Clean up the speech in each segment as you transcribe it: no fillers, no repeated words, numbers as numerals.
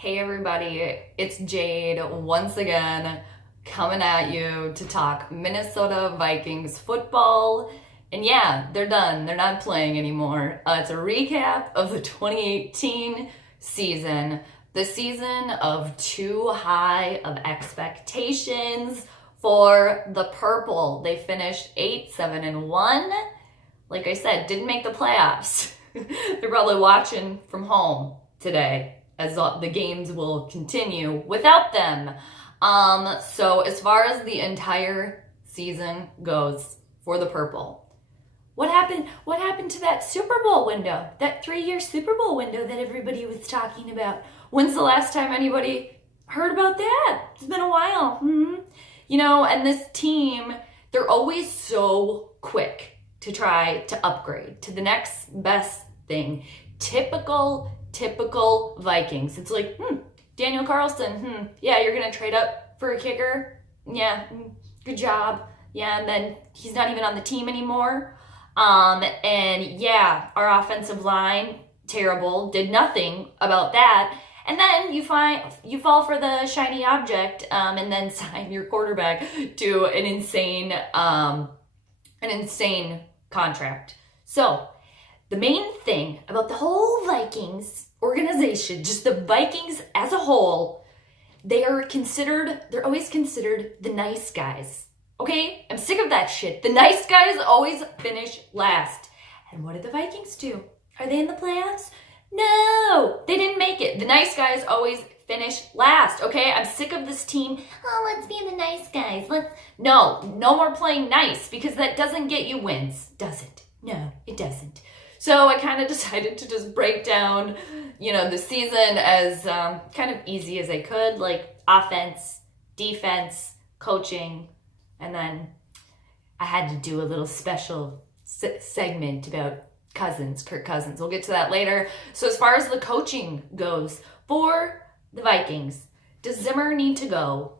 Hey everybody, it's Jade once again coming at you to talk Minnesota Vikings football. And yeah, they're done. They're not playing anymore. It's a recap of the 2018 season, the season of too high of expectations for the Purple. They finished 8-7-1. Like I said, didn't make the playoffs. They're probably watching from home today, as the games will continue without them. So as far as the entire season goes for the Purple, what happened to that Super Bowl window, that 3-year Super Bowl window that everybody was talking about? When's the last time anybody heard about that? It's been a while. And this team, they're always so quick to try to upgrade to the next best thing. Typical Vikings. It's like, Daniel Carlson, yeah, you're gonna trade up for a kicker? Yeah, good job. Yeah, and then he's not even on the team anymore. And yeah, our offensive line, terrible, did nothing about that. And then you fall for the shiny object, and then sign your quarterback to an insane contract. So the main thing about the whole Vikings organization, just the Vikings as a whole, they're always considered the nice guys. Okay? I'm sick of that shit. The nice guys always finish last. And what did the Vikings do? Are they in the playoffs? No! They didn't make it. The nice guys always finish last, okay? I'm sick of this team. Oh, let's be the nice guys. No more playing nice, because that doesn't get you wins, does it? No, it doesn't. So I kind of decided to just break down, the season as kind of easy as I could, like offense, defense, coaching, and then I had to do a little special segment about Kirk Cousins. We'll get to that later. So as far as the coaching goes for the Vikings, does Zimmer need to go?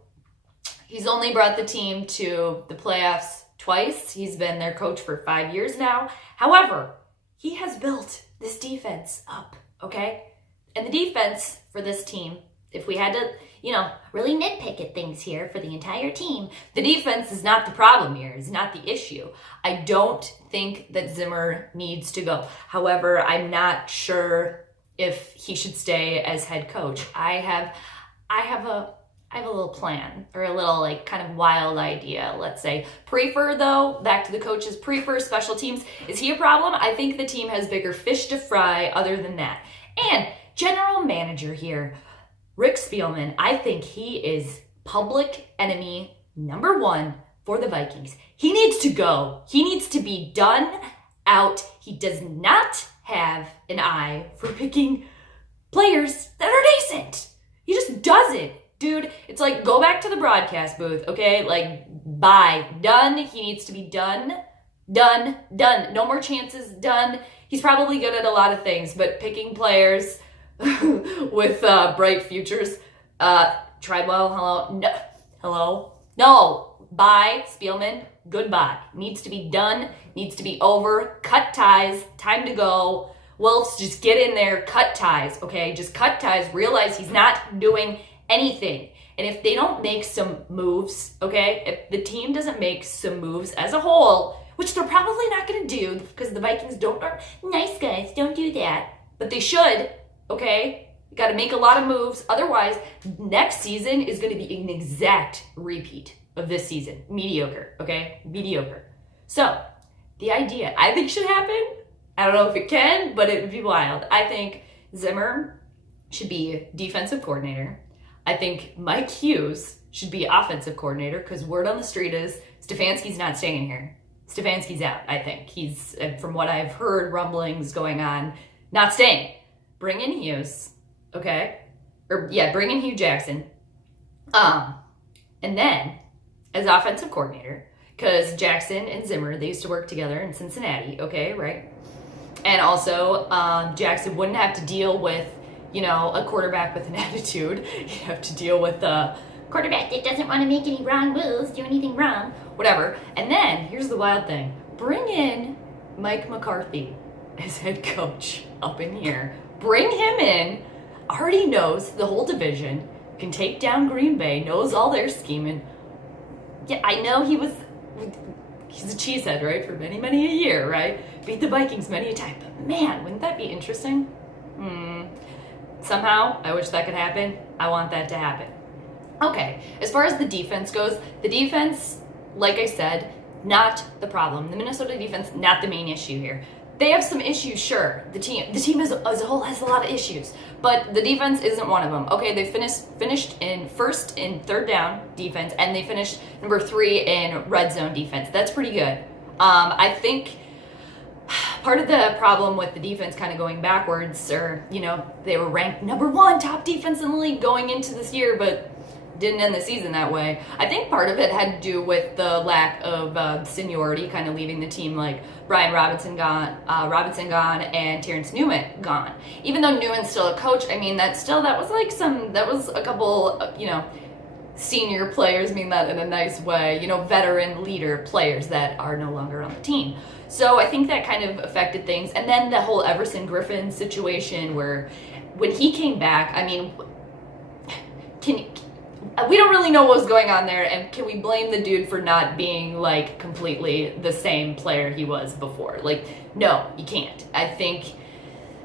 He's only brought the team to the playoffs twice. He's been their coach for 5 years now. However, he has built this defense up, okay? And the defense for this team, if we had to, really nitpick at things here for the entire team, the defense is not the problem here, is not the issue. I don't think that Zimmer needs to go. However, I'm not sure if he should stay as head coach. I have a little plan, or a little kind of wild idea, let's say. Prefer though, back to the coaches, Prefer special teams. Is he a problem? I think the team has bigger fish to fry other than that. And general manager here, Rick Spielman, I think he is public enemy number 1 for the Vikings. He needs to go. He needs to be done out. He does not have an eye for picking players that are decent. He just doesn't. Dude, it's like, go back to the broadcast booth, okay? Bye. Done. He needs to be done. Done. No more chances. Done. He's probably good at a lot of things, but picking players with bright futures, Treadwell, no. Bye, Spielman. Goodbye. Needs to be done. Needs to be over. Cut ties. Time to go. Wolves, just get in there. Cut ties, okay? Just cut ties. Realize he's not doing anything. And if they don't make some moves, okay, if the team doesn't make some moves as a whole, which they're probably not going to do, because the Vikings are nice guys, don't do that, but they should, okay? You got to make a lot of moves. Otherwise, next season is going to be an exact repeat of this season. Mediocre, okay? Mediocre. So the idea I think should happen, I don't know if it can, but it would be wild. I think Zimmer should be defensive coordinator. I think Mike Hughes should be offensive coordinator, because word on the street is Stefanski's not staying here. Stefanski's out, I think. He's, from what I've heard, rumblings going on, not staying. Bring in Hughes, okay? Bring in Hue Jackson. And then, as offensive coordinator, because Jackson and Zimmer, they used to work together in Cincinnati, okay, right? And also, Jackson wouldn't have to deal with a quarterback with an attitude. You have to deal with a quarterback that doesn't want to make any wrong moves, do anything wrong, whatever. And then, here's the wild thing. Bring in Mike McCarthy as head coach up in here. Bring him in. already knows the whole division, can take down Green Bay, knows all their scheming. Yeah, I know he's a cheesehead, right? For many, many a year, right? Beat the Vikings many a time. But man, wouldn't that be interesting? Somehow, I wish that could happen. I want that to happen. Okay, as far as the defense goes, the defense, like I said, not the problem. The Minnesota defense, not the main issue here. They have some issues, sure. The team as a whole has a lot of issues, but the defense isn't one of them. Okay, they finished in first in third down defense, and they finished number 3 in red zone defense. That's pretty good. I think part of the problem with the defense kind of going backwards, or, they were ranked number 1 top defense in the league going into this year, but didn't end the season that way. I think part of it had to do with the lack of seniority, kind of leaving the team, like Brian Robinson gone, and Terrence Newman gone. Even though Newman's still a coach, I mean, that was a couple, senior players, mean that in a nice way, veteran leader players that are no longer on the team. So I think that kind of affected things. And then the whole Everson Griffin situation, where when he came back, I mean, we don't really know what was going on there, and can we blame the dude for not being, like, completely the same player he was before? Like, no, you can't. I think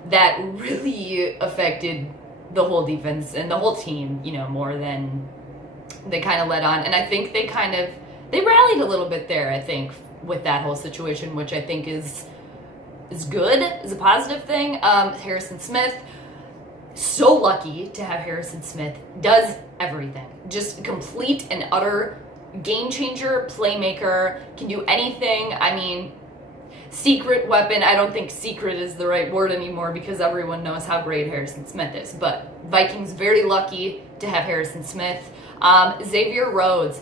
that really affected the whole defense and the whole team, more than they kind of let on. And I think they rallied a little bit there, I think, with that whole situation, which I think is good, is a positive thing. Harrison Smith, so lucky to have Harrison Smith, does everything. Just complete and utter game changer, playmaker, can do anything. I mean, secret weapon. I don't think secret is the right word anymore because everyone knows how great Harrison Smith is. But Vikings very lucky to have Harrison Smith. Xavier Rhodes,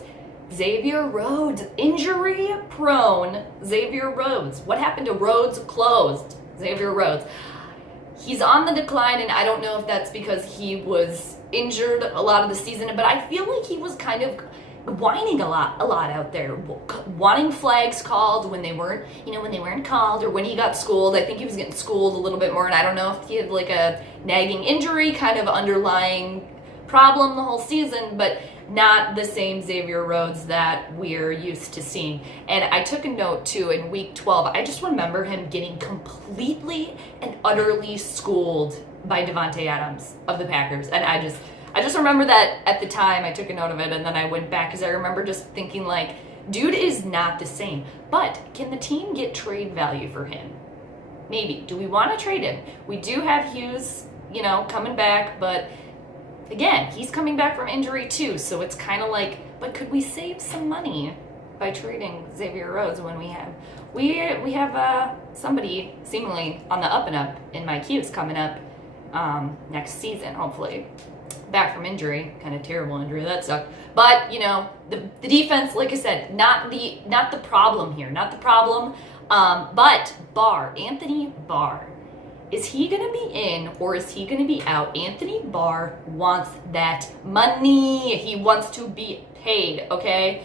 injury prone Xavier Rhodes. What happened to Rhodes closed? Xavier Rhodes. He's on the decline, and I don't know if that's because he was injured a lot of the season, but I feel like he was kind of whining a lot out there, wanting flags called when they weren't called, or when he got schooled. I think he was getting schooled a little bit more, and I don't know if he had like a nagging injury, kind of underlying problem the whole season, but not the same Xavier Rhodes that we're used to seeing. And I took a note too in week 12. I just remember him getting completely and utterly schooled by Davante Adams of the Packers. And I just remember that at the time. I took a note of it, and then I went back because I remember just thinking, like, dude is not the same. But can the team get trade value for him? Maybe. Do we want to trade him? We do have Hughes, coming back, but again, he's coming back from injury too, so it's kind of like, but could we save some money by trading Xavier Rhodes when we have somebody seemingly on the up and up in Mike Hughes coming up next season, hopefully, back from injury, kind of terrible injury, that sucked. But the defense, like I said, not the problem here, but Anthony Barr. Is he going to be in or is he going to be out? Anthony Barr wants that money. He wants to be paid, okay?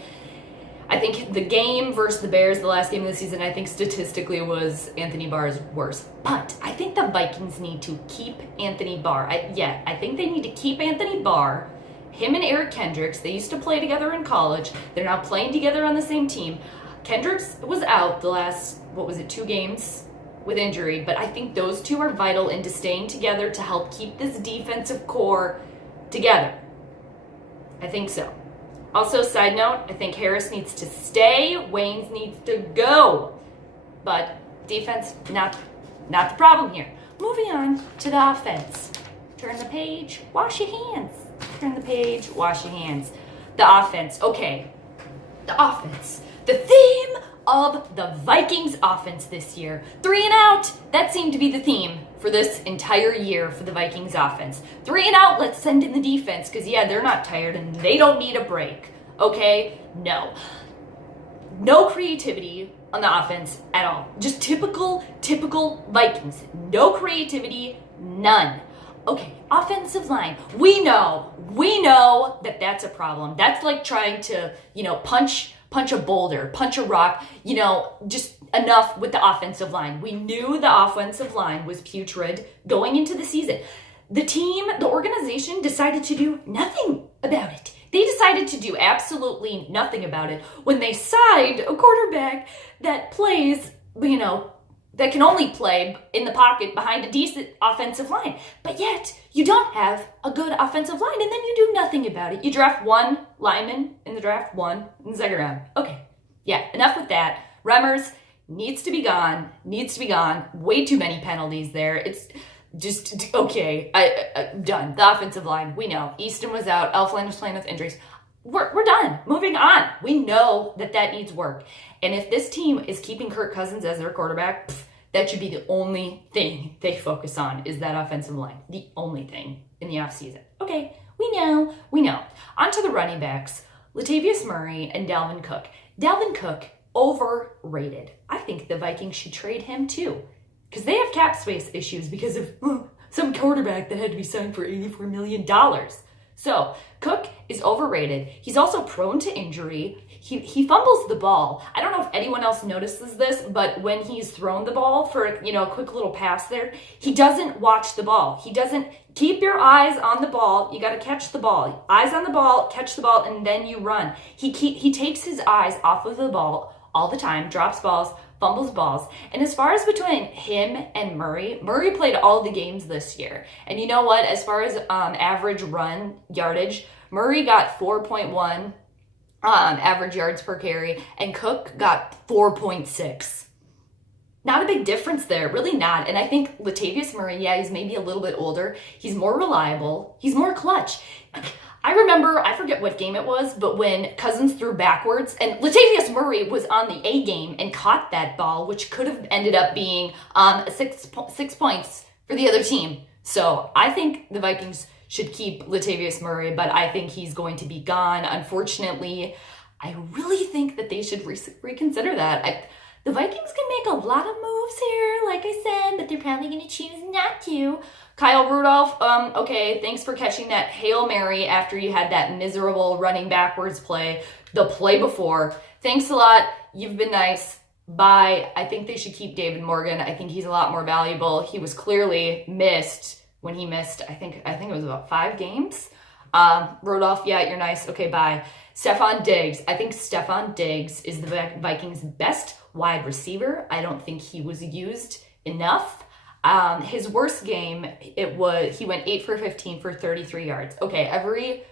I think the game versus the Bears, the last game of the season, I think statistically was Anthony Barr's worst. But I think the Vikings need to keep Anthony Barr. I think they need to keep Anthony Barr. Him and Eric Kendricks, they used to play together in college. They're now playing together on the same team. Kendricks was out the last, 2 games? With injury, but I think those two are vital into staying together to help keep this defensive core together. I think so. Also, side note, I think Harris needs to stay, Waynes needs to go. But defense, not the problem here. Moving on to the offense. Turn the page, wash your hands. Turn the page, wash your hands. The offense, okay. The offense. The theme of the Vikings offense this year. 3 and out. That seemed to be the theme for this entire year for the Vikings offense. 3 and out, let's send in the defense, because they're not tired and they don't need a break. Okay? No creativity on the offense at all. Just typical Vikings. No creativity, none. Okay, offensive line. We know that that's a problem. That's like trying to, punch a boulder, punch a rock, just enough with the offensive line. We knew the offensive line was putrid going into the season. the organization decided to do nothing about it. They decided to do absolutely nothing about it when they signed a quarterback that plays, that can only play in the pocket behind a decent offensive line. But yet, you don't have a good offensive line, and then you do nothing about it. You draft one lineman in the draft, one in the second round. Okay, yeah, enough with that. Remmers needs to be gone. Way too many penalties there. It's just, okay, I'm done. The offensive line, we know. Easton was out. Elflein was playing with injuries. We're done. Moving on. We know that needs work. And if this team is keeping Kirk Cousins as their quarterback, that should be the only thing they focus on, is that offensive line. The only thing in the offseason. Okay, we know. On to the running backs. Latavius Murray and Dalvin Cook. Dalvin Cook, overrated. I think the Vikings should trade him too, because they have cap space issues because of some quarterback that had to be signed for $84 million. So Cook is overrated. He's also prone to injury. He fumbles the ball. I don't know if anyone else notices this, but when he's thrown the ball for a quick little pass there, he doesn't watch the ball. He doesn't keep your eyes on the ball. You got to catch the ball. Eyes on the ball, catch the ball, and then you run. He takes his eyes off of the ball all the time, drops balls, fumbles balls. And as far as between him and Murray played all the games this year. And you know what? As far as average run yardage, Murray got 4.1 average yards per carry, and Cook got 4.6. Not a big difference there, really not. And I think Latavius Murray, yeah, he's maybe a little bit older. He's more reliable. He's more clutch. I remember, I forget what game it was, but when Cousins threw backwards, and Latavius Murray was on the A game and caught that ball, which could have ended up being 6 points for the other team. So I think the Vikings should keep Latavius Murray, but I think he's going to be gone. Unfortunately, I really think that they should reconsider that. The Vikings can make a lot of moves here, like I said, but they're probably going to choose not to. Kyle Rudolph, okay, thanks for catching that Hail Mary after you had that miserable running backwards play, the play before. Thanks a lot. You've been nice. Bye. I think they should keep David Morgan. I think he's a lot more valuable. He was clearly missed when he missed, I think it was about 5 games. Rudolph, yeah, you're nice. Okay, bye. Stephon Diggs. I think Stephon Diggs is the Vikings' best wide receiver. I don't think he was used enough. His worst game, he went 8 for 15 for 33 yards. Okay, every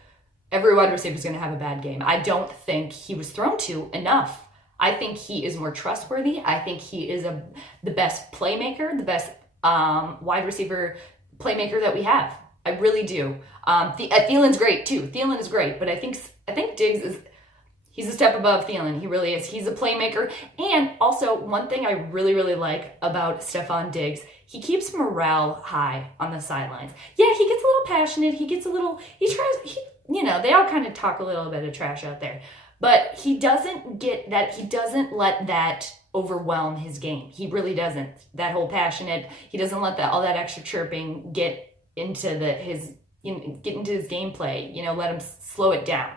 wide receiver is going to have a bad game. I don't think he was thrown to enough. I think he is more trustworthy. I think he is the best playmaker, the best wide receiver playmaker that we have. I really do. Thielen's great too. Thielen is great, but I think Diggs he's a step above Thielen. He really is. He's a playmaker. And also, one thing I really, really like about Stephon Diggs, he keeps morale high on the sidelines. Yeah, he gets a little passionate. They all kind of talk a little bit of trash out there. But he doesn't let that overwhelm his game. He really doesn't. That whole passionate, he doesn't let all that extra chirping get into his gameplay, let him slow it down.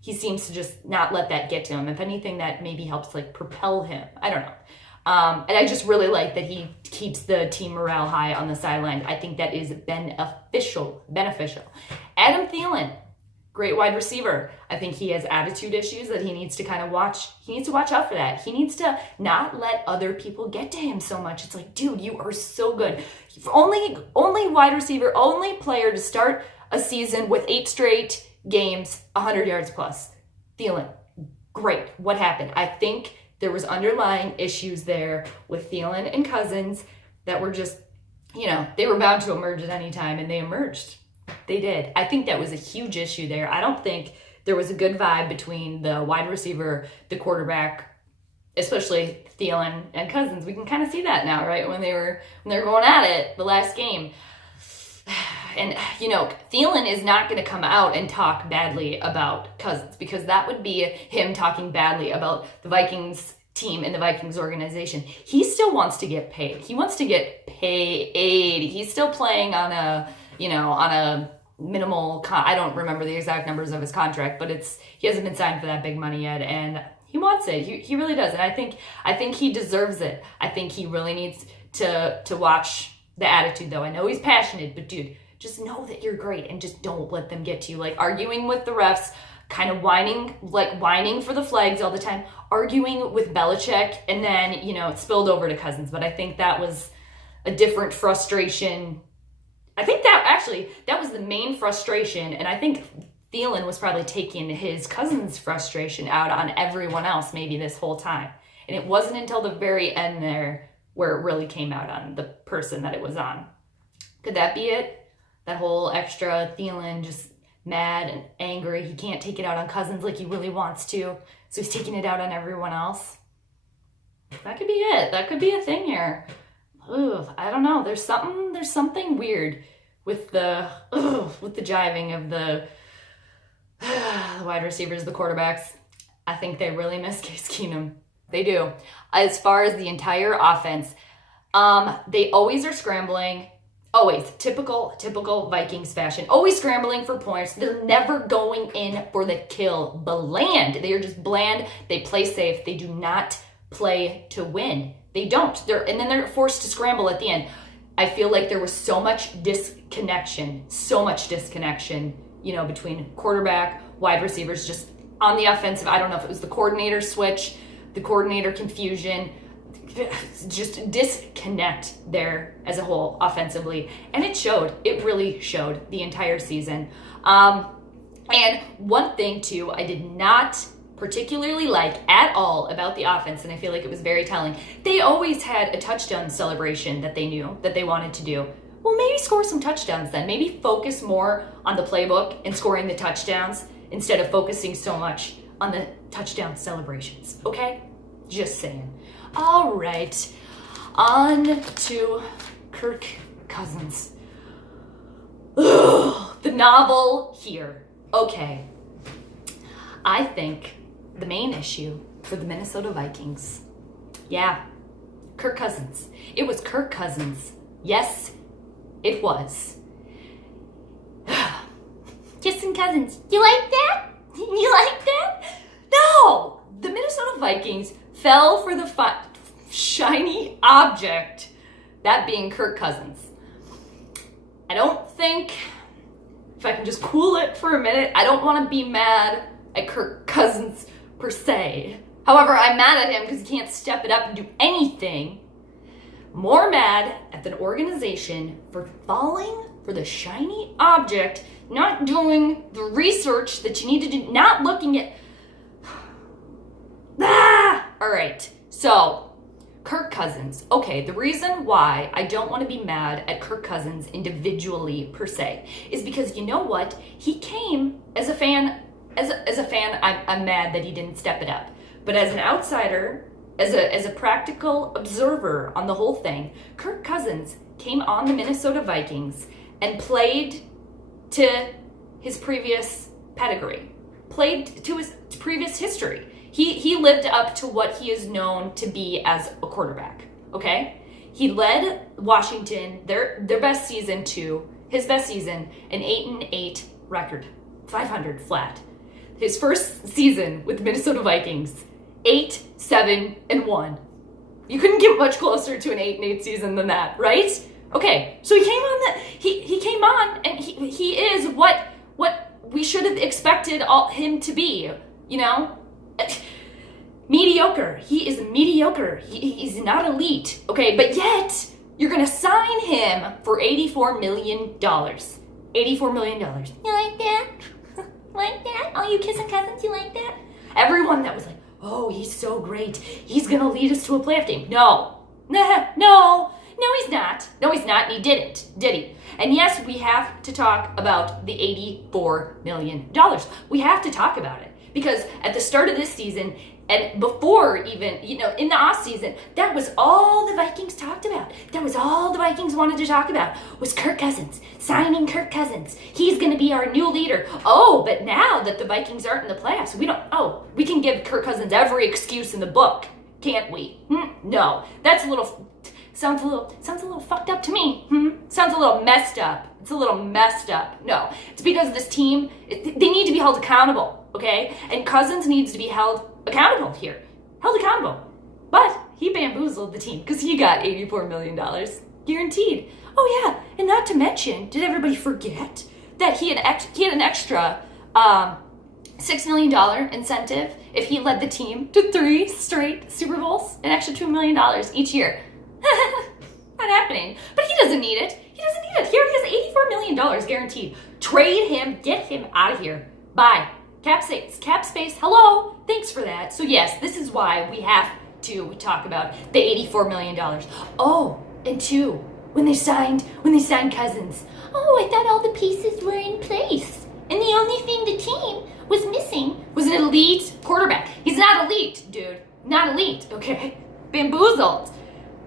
He seems to just not let that get to him. If anything, that maybe helps propel him. I don't know. And I just really like that he keeps the team morale high on the sideline. I think that is beneficial. Adam Thielen, great wide receiver. I think he has attitude issues that he needs to kind of watch. He needs to watch out for that. He needs to not let other people get to him so much. It's like, dude, you are so good. Only wide receiver, only player to start a season with 8 straight games, 100 yards plus. Thielen, great. What happened? I think there was underlying issues there with Thielen and Cousins that were just, they were bound to emerge at any time, and they emerged. They did. I think that was a huge issue there. I don't think there was a good vibe between the wide receiver, the quarterback, especially Thielen and Cousins. We can kind of see that now, right? When they're going at it the last game. And, Thielen is not going to come out and talk badly about Cousins, because that would be him talking badly about the Vikings team and the Vikings organization. He still wants to get paid. He wants to get paid. He's still playing on a minimal, I don't remember the exact numbers of his contract, but he hasn't been signed for that big money yet, and he wants it. He really does. And I think he deserves it. I think he really needs to watch the attitude, though. I know he's passionate, but dude, just know that you're great and just don't let them get to you. Like arguing with the refs, kind of whining for the flags all the time, arguing with Belichick, and then, it spilled over to Cousins. But I think that was a different frustration. I think that was the main frustration, and I think Thielen was probably taking his Cousins' frustration out on everyone else maybe this whole time. And it wasn't until the very end there where it really came out on the person that it was on. Could that be it? That whole extra Thielen just mad and angry. He can't take it out on Cousins like he really wants to, so he's taking it out on everyone else. That could be it. That could be a thing here. Ooh, I don't know. There's something weird with the jiving of the wide receivers, the quarterbacks. I think they really miss Case Keenum. They do. As far as the entire offense, they always are scrambling. Always. Typical Vikings fashion. Always scrambling for points. They're never going in for the kill. Bland. They are just bland. They play safe. They do not play to win. They don't. And then they're forced to scramble at the end. I feel like there was so much disconnection, between quarterback, wide receivers, just on the offensive. I don't know if it was the coordinator switch, the coordinator confusion, just disconnect there as a whole offensively. And it showed. It really showed the entire season. And one thing, too, I did not particularly like at all about the offense, and I feel like it was very telling. They always had a touchdown celebration that they knew that they wanted to do. Well, maybe score some touchdowns then. Maybe focus more on the playbook and scoring the touchdowns instead of focusing so much on the touchdown celebrations, okay? Just saying. All right, on to Kirk Cousins. Ugh, the novel here. Okay, I think the main issue for the Minnesota Vikings, Kirk Cousins. It was Kirk Cousins. Yes, it was. Kissing Cousins. You like that? You like that? No! The Minnesota Vikings fell for the shiny object, that being Kirk Cousins. I don't think, if I can just cool it for a minute, I don't want to be mad at Kirk Cousins per se. However, I'm mad at him because he can't step it up and do anything. More mad at the organization for falling for the shiny object, not doing the research that you need to do, not looking at... All right, so Kirk Cousins. Okay, the reason why I don't want to be mad at Kirk Cousins individually per se is because, you know what? He came as a fan. As a fan, I'm mad that he didn't step it up. But as an outsider, as a practical observer on the whole thing, Kirk Cousins came on the Minnesota Vikings and played to his previous pedigree, played to his previous history. He lived up to what he is known to be as a quarterback, okay? He led Washington, their best season to his best season, an 8-8 record, 500 flat. His first season with the Minnesota Vikings, 8-7-1. You couldn't get much closer to an 8-8 season than that, right? Okay, so he came on and he is what we should have expected him to be, mediocre. He is mediocre. He's not elite, okay? But yet you're gonna sign him for $84 million. $84 million. You like that? Like that? Oh, you kissing Cousins? You like that? Everyone that was like, oh, he's so great. He's gonna lead us to a playoff team. No, he's not. No, he's not, and he didn't, did he? And yes, we have to talk about the $84 million. We have to talk about it because at the start of this season, and before even, in the off season, that was all the Vikings talked about. That was all the Vikings wanted to talk about was Kirk Cousins, signing Kirk Cousins. He's going to be our new leader. Oh, but now that the Vikings aren't in the playoffs, we can give Kirk Cousins every excuse in the book, can't we? No, sounds a little fucked up to me. Sounds a little messed up. It's a little messed up. No, it's because this team, they need to be held accountable, okay? And Cousins needs to be held accountable here. Held accountable. But he bamboozled the team because he got $84 million. Guaranteed. Oh yeah, and not to mention, did everybody forget that he had an extra $6 million incentive if he led the team to 3 straight Super Bowls, an extra $2 million each year. Not happening. But he doesn't need it. He doesn't need it. Here he has $84 million guaranteed. Trade him. Get him out of here. Bye. Cap space. Hello. Thanks for that. So yes, this is why we have to talk about the $84 million. Oh, and 2, when they signed Cousins. Oh, I thought all the pieces were in place. And the only thing the team was missing was an elite quarterback. He's not elite, dude. Not elite, okay? Bamboozled.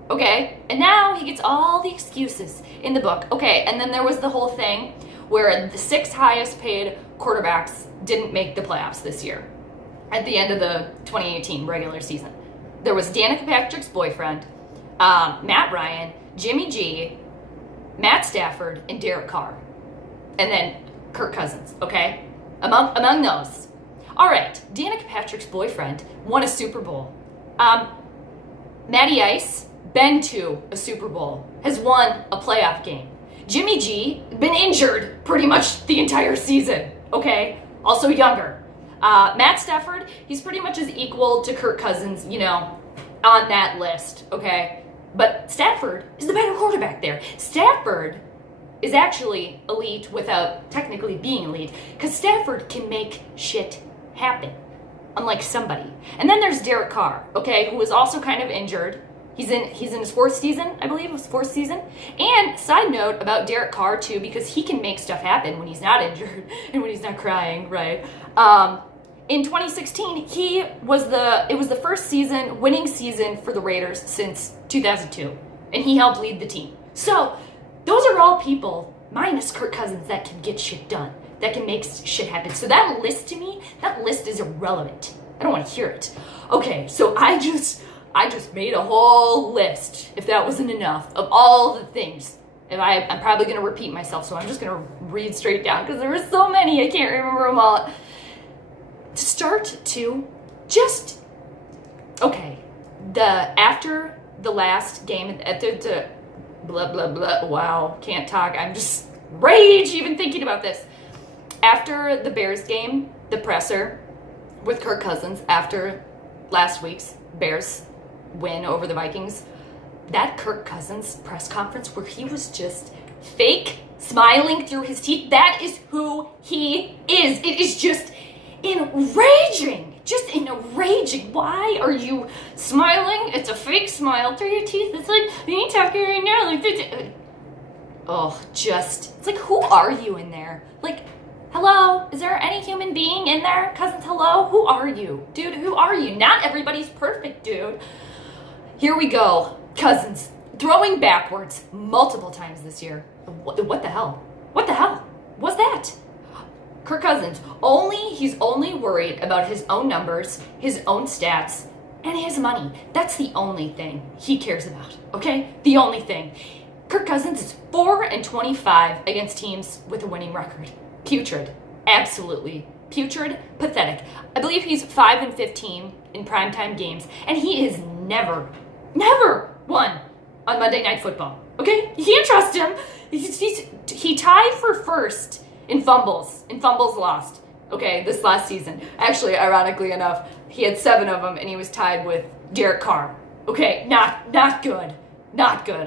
Okay, and now he gets all the excuses in the book. Okay, and then there was the whole thing where the 6 highest paid quarterbacks didn't make the playoffs this year at the end of the 2018 regular season. There was Danica Patrick's boyfriend, Matt Ryan, Jimmy G, Matt Stafford, and Derek Carr. And then Kirk Cousins, okay? Among those. All right, Danica Patrick's boyfriend won a Super Bowl. Matty Ice, been to a Super Bowl, has won a playoff game. Jimmy G, been injured pretty much the entire season, okay? Also younger. Matt Stafford, he's pretty much as equal to Kirk Cousins, on that list, okay? But Stafford is the better quarterback there. Stafford is actually elite without technically being elite, because Stafford can make shit happen, unlike somebody. And then there's Derek Carr, okay, who is also kind of injured. He's in his 4th season, I believe. It was 4th season. And side note about Derek Carr too, because he can make stuff happen when he's not injured and when he's not crying, right? In 2016, it was the first winning season for the Raiders since 2002, and he helped lead the team. So those are all people, minus Kirk Cousins, that can get shit done, that can make shit happen. So that list to me, that list is irrelevant. I don't want to hear it. Okay, so I just made a whole list, if that wasn't enough, of all the things. And I'm probably going to repeat myself, so I'm just going to read straight down, because there were so many, I can't remember them all. To start to after the last game, blah, blah, blah, wow, can't talk, I'm just rage even thinking about this. After the Bears game, the presser with Kirk Cousins, after last week's Bears win over the Vikings, that Kirk Cousins press conference where he was just fake smiling through his teeth, that is who he is. It is just enraging. Why are you smiling? It's a fake smile through your teeth. It's like, you ain't talking right now. Like, it's like, who are you in there? Like, hello? Is there any human being in there? Cousins, hello? Who are you? Dude, who are you? Not everybody's perfect, dude. Here we go. Cousins throwing backwards multiple times this year. What the hell? What the hell was that? Kirk Cousins, he's only worried about his own numbers, his own stats, and his money. That's the only thing he cares about, okay? The only thing. Kirk Cousins is 4-25 against teams with a winning record. Putrid. Absolutely. Putrid. Pathetic. I believe he's 5-15 in primetime games, and he is never won on Monday Night Football, okay? You can't trust him. He tied for first in fumbles lost, okay, this last season. Actually, ironically enough, he had 7 of them, and he was tied with Derek Carr. Okay, not good,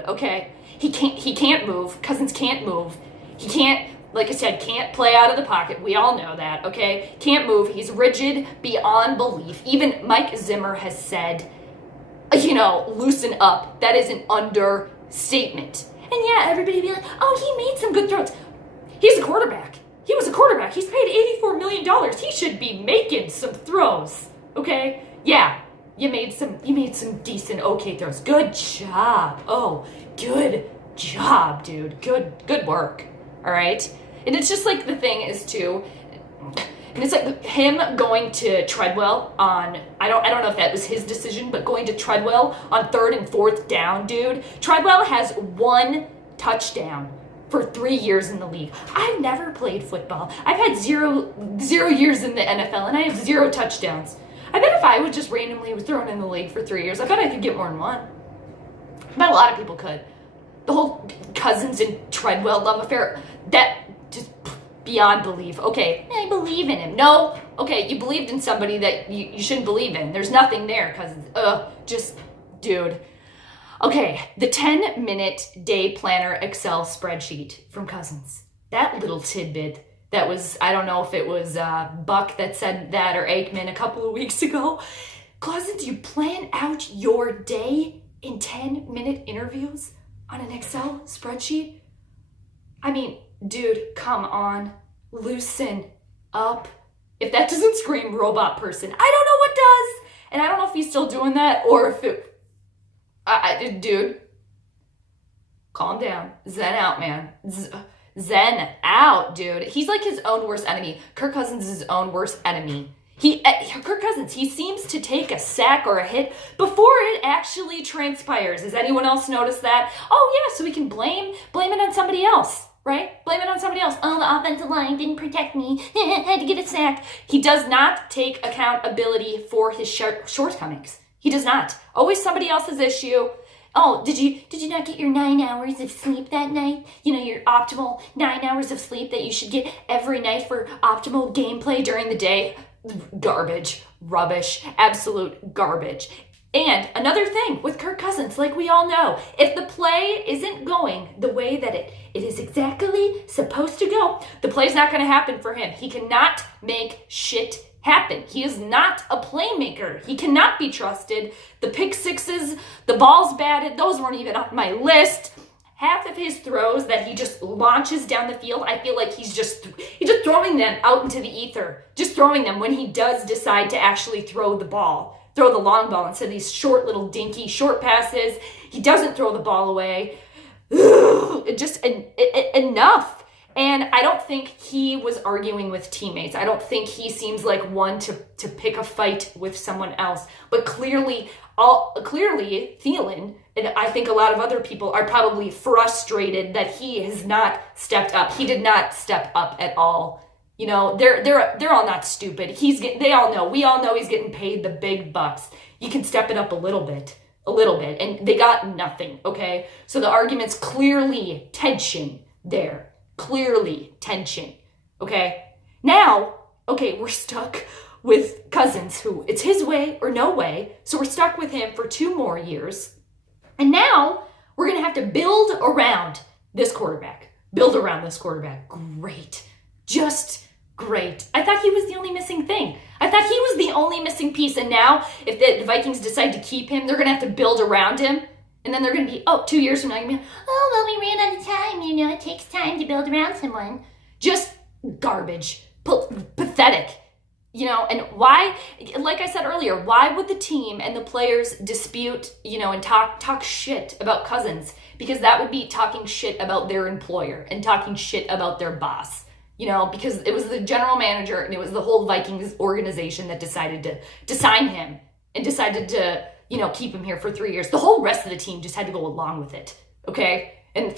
okay? He can't move. Cousins can't move. He can't, like I said, can't play out of the pocket. We all know that, okay? Can't move. He's rigid beyond belief. Even Mike Zimmer has said, loosen up. That is an understatement. And yeah, everybody be like, oh, he made some good throws. He's a quarterback. He was a quarterback. He's paid $84 million. He should be making some throws. Okay? Yeah. You made some decent, okay throws. Good job. Oh, good job, dude. Good work. All right? And it's just like the thing is too, and it's like him going to Treadwell on, I don't know if that was his decision, but going to Treadwell on 3rd and 4th down, dude. Treadwell has 1 touchdown for 3 years in the league. I've never played football. I've had zero years in the NFL, and I have 0 touchdowns. I bet if I was just randomly thrown in the league for 3 years, I bet I could get more than 1. I bet a lot of people could. The whole Cousins and Treadwell love affair, that just beyond belief. Okay, I believe in him. No, okay, you believed in somebody that you shouldn't believe in. There's nothing there, Cousins. Just, dude. Okay, the 10-minute day planner Excel spreadsheet from Cousins. That little tidbit that was, I don't know if it was Buck that said that or Aikman a couple of weeks ago. Cousins, you plan out your day in 10-minute interviews on an Excel spreadsheet? I mean, dude, come on, loosen up. If that doesn't scream robot person, I don't know what does. And I don't know if he's still doing that or if it, dude, calm down, zen out, man. Zen out, dude. He's like his own worst enemy. Kirk Cousins is his own worst enemy. Kirk Cousins, he seems to take a sack or a hit before it actually transpires. Has anyone else noticed that? Oh yeah, so we can blame it on somebody else, right? Blame it on somebody else. Oh, the offensive line didn't protect me. Had to get a sack. He does not take accountability for his shortcomings. He does not. Always somebody else's issue. Oh, did you not get your 9 hours of sleep that night? You know, your optimal 9 hours of sleep that you should get every night for optimal gameplay during the day. Garbage, rubbish, absolute garbage. And another thing with Kirk Cousins, like we all know, if the play isn't going the way that it is exactly supposed to go, the play's not going to happen for him. He cannot make shit happen. He is not a playmaker. He cannot be trusted. The pick sixes, the balls batted, those weren't even on my list. Half of his throws that he just launches down the field, I feel like he's just throwing them out into the ether. Just throwing them when he does decide to actually throw the ball. Throw the long ball instead of these short little dinky short passes. He doesn't throw the ball away. Enough. And I don't think he was arguing with teammates. I don't think he seems like one to pick a fight with someone else. But clearly Thielen, and I think a lot of other people are probably frustrated that he has not stepped up. He did not step up at all. You know, they're all not stupid. We all know he's getting paid the big bucks. You can step it up a little bit, and they got nothing. Okay, so the argument's clearly tension there. Clearly tension. Okay, now, we're stuck with Cousins, who it's his way or no way. So we're stuck with him for 2 more years. And now we're going to have to build around this quarterback. Great. Just great. I thought he was the only missing thing. I thought he was the only missing piece. And now if the Vikings decide to keep him, they're going to have to build around him. And then they're going to be, 2 years from now, you're going to be, we ran out of time. You know, it takes time to build around someone. Just garbage. Pathetic. You know, and why, like I said earlier, why would the team and the players dispute, and talk shit about Cousins? Because that would be talking shit about their employer and talking shit about their boss. Because it was the general manager and it was the whole Vikings organization that decided to sign him and decided to, keep him here for 3 years. The whole rest of the team just had to go along with it. Okay? And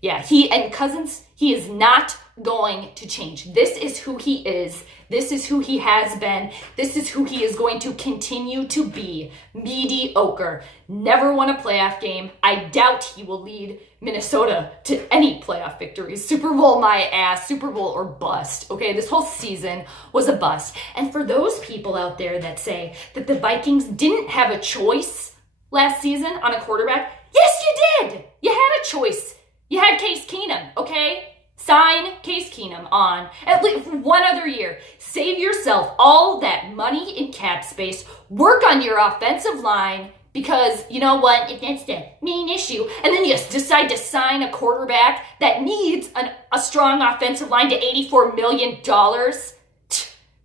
yeah, Cousins, he is not going to change. This is who he is. This is who he has been. This is who he is going to continue to be. Mediocre. Never won a playoff game. I doubt he will lead Minnesota to any playoff victories. Super Bowl my ass. Super Bowl or bust. Okay, this whole season was a bust. And for those people out there that say that the Vikings didn't have a choice last season on a quarterback, yes, you did. You had a choice. You had Case Keenum, okay? Sign Case Keenum on at least 1 other year. Save yourself all that money in cap space. Work on your offensive line because you know what? If that's the main issue, and then you decide to sign a quarterback that needs a strong offensive line to $84 million,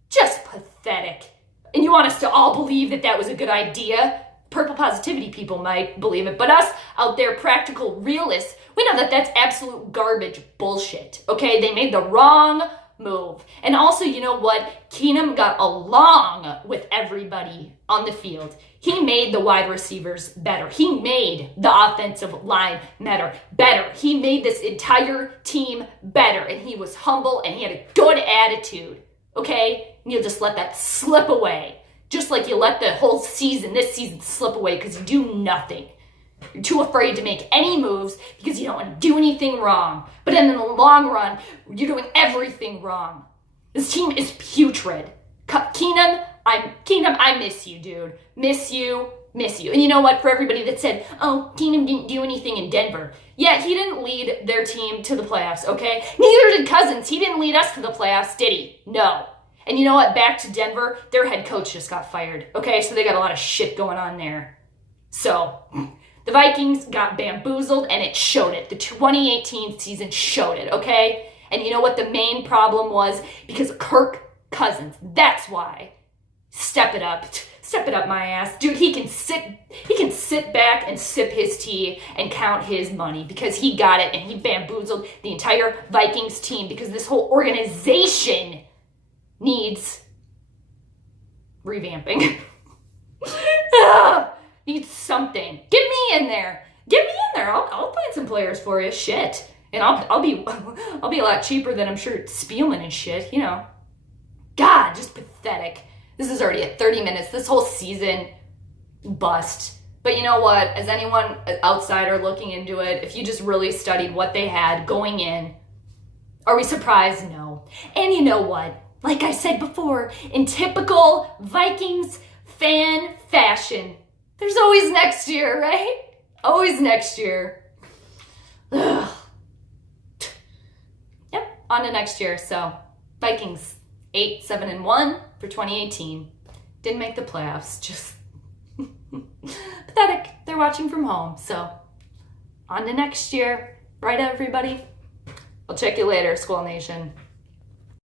just pathetic. And you want us to all believe that was a good idea? Purple positivity people might believe it, but us out there, practical realists, we know that that's absolute garbage bullshit, okay? They made the wrong move. And also, you know what? Keenum got along with everybody on the field. He made the wide receivers better. He made the offensive line better. He made this entire team better, and he was humble, and he had a good attitude, okay? And you'll just let that slip away. Just like you let the whole season, this season, slip away because you do nothing. You're too afraid to make any moves because you don't want to do anything wrong. But then in the long run, you're doing everything wrong. This team is putrid. KEENUM, I miss you, dude. Miss you. And you know what? For everybody that said, oh, KEENUM didn't do anything in Denver. Yeah, he didn't lead their team to the playoffs, okay? Neither did Cousins. He didn't lead us to the playoffs, did he? No. And you know what? Back to Denver, their head coach just got fired, okay? So they got a lot of shit going on there. So the Vikings got bamboozled, and it showed it. The 2018 season showed it, okay? And you know what the main problem was? Because of Kirk Cousins. That's why. Step it up. Step it up my ass. Dude, he can sit back and sip his tea and count his money because he got it and he bamboozled the entire Vikings team because this whole organization needs revamping. Needs something. Get me in there. I'll find some players for you. Shit. And I'll be a lot cheaper than I'm sure Spielman and shit, you know. God, just pathetic. This is already at 30 minutes. This whole season, bust. But you know what? As anyone outsider looking into it, if you just really studied what they had going in, are we surprised? No. And you know what? Like I said before, in typical Vikings fan fashion, there's always next year, right? Always next year. Ugh. Yep, on to next year. So, Vikings 8-7-1 for 2018. Didn't make the playoffs. Just pathetic. They're watching from home. So, on to next year. Right, everybody? I'll check you later, Squall Nation.